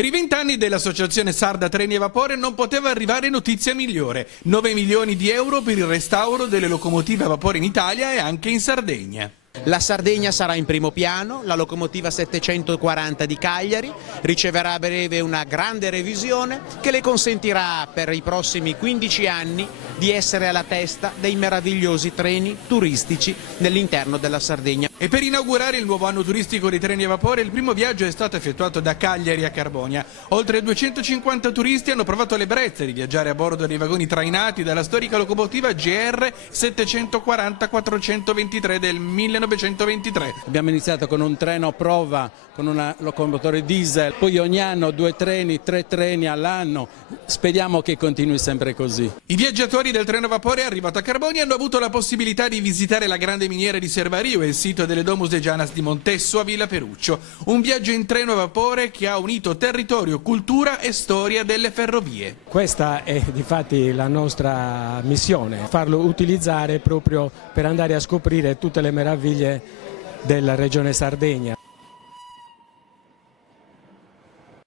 Per i 20 anni dell'Associazione Sarda Treni e Vapore non poteva arrivare notizia migliore. 9 milioni di euro per il restauro delle locomotive a vapore in Italia e anche in Sardegna. La Sardegna sarà in primo piano, la locomotiva 740 di Cagliari riceverà a breve una grande revisione che le consentirà per i prossimi 15 anni di essere alla testa dei meravigliosi treni turistici nell'interno della Sardegna. E per inaugurare il nuovo anno turistico dei treni a vapore il primo viaggio è stato effettuato da Cagliari a Carbonia. Oltre 250 turisti hanno provato l'ebbrezza di viaggiare a bordo dei vagoni trainati dalla storica locomotiva GR 740-423 del 1923. Abbiamo iniziato con un treno a prova con un locomotore diesel, poi ogni anno 2 treni, 3 treni all'anno, speriamo che continui sempre così. I viaggiatori del treno a vapore arrivato a Carbonia hanno avuto la possibilità di visitare la grande miniera di Servario e il sito delle Domus de Janas di Montesso a Villa Peruccio. Un viaggio in treno a vapore che ha unito territorio, cultura e storia delle ferrovie. Questa è difatti la nostra missione, farlo utilizzare proprio per andare a scoprire tutte le meraviglie della regione Sardegna.